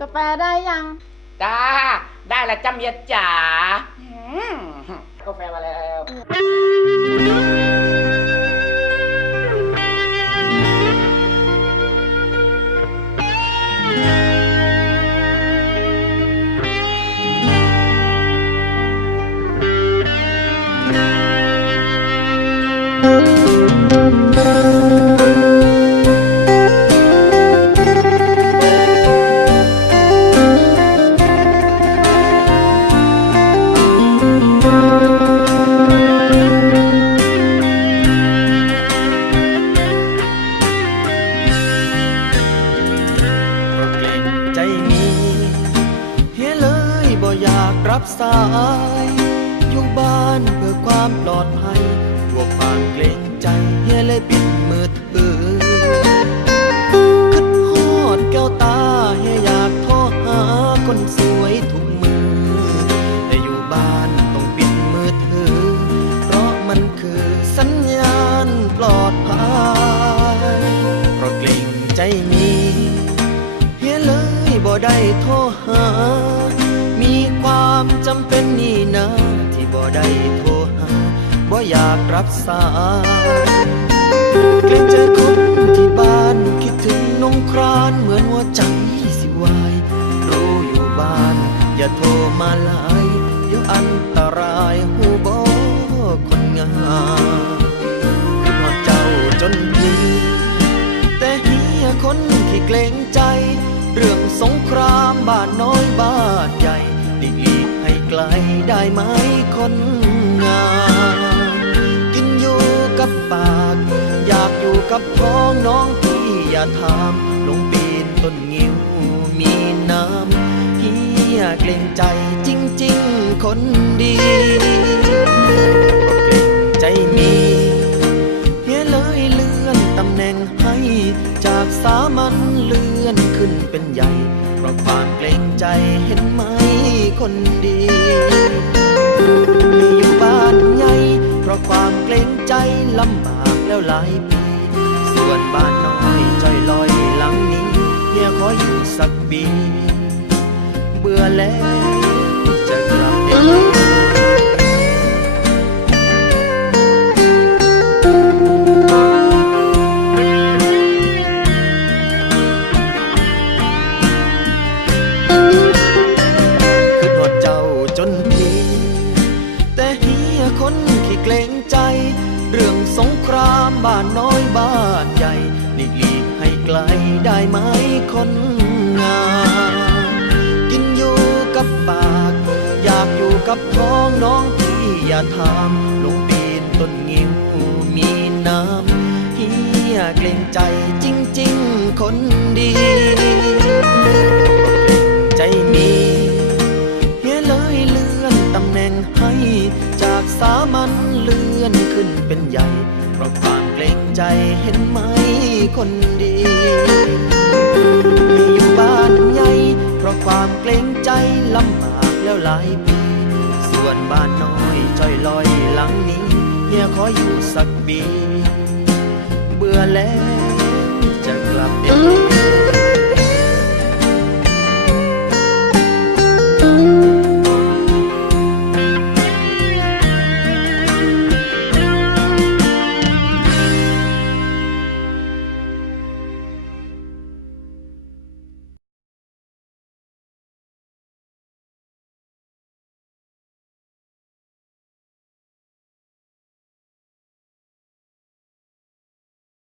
กาแฟได้ยังจ้าได้ละจ้าเมียจ๋าอืมกาแฟมาแล้ว รับสาย อยู่บ้านเพื่อความปลอดภัยกลัวความเกรงใจเฮียเลยปิดมือถือคิดฮอดแก้วตาเฮียอยากโทรหาคนสวยทุกมือ แต่อยู่บ้านต้องปิดมือถือ เพราะมันคือสัญญาณปลอดภัย เพราะเกรงใจมีเฮียเลยบ่ได้โทรหา จำเป็นนี่นะที่บ่ได้โทรหาบ่อยากรับสายเกรงใจคนที่บ้านคิดถึงนงครานเหมือนหัวใจสิวายรู้อยู่บ้าน อย่าโทรมาหลายเดี๋ยวอันตรายหูบ่คนงามคือหอเจ้าจนพลีแต่เฮียคนที่เกรงใจ เรื่องสงครามบ้านน้อยบ้าน ลได้ไหมคนงามกินอยู่กับปาก อยากอยู่กับท้องน้องพี่อย่าถามลงปีนต้นงิ้วมีน้ำเฮียเกรงใจจริง ๆ คนดีเพราะเกรงใจมีเฮียเลยเลื่อนตำแหน่งให้จากสามัญเลื่อนขึ้นเป็นใหญ่เพราะความเกรงใจเห็นไหมคนดี อยู่บ้านใหญ่เพราะความเกรงใจลำบากแล้วหลายปี ส่วนบ้านน้อยจอยลอยหลังนี้เฮียขออยู่สักปี เบื่อแล้ว กรงใจ เรื่องสงครามบ้านน้อยบ้านใหญ่หลีกลีกให้ไกลได้ไหมคนงามกินอยู่กับปาก อยากอยู่กับท้องน้องพี่อย่าถามลงปีนต้นงิ้วมีน้ำเฮียเกรงใจจริง ๆ คนดี ใหญ่ เพราะความเกรงใจเห็นไหมคนดีไม่อยู่บ้านใหญ่ เพราะความเกรงใจลำบากแล้วหลายปี ส่วนบ้านน้อยจอยลอยหลังนี้เฮียขออยู่สักปี เบื่อแล้ว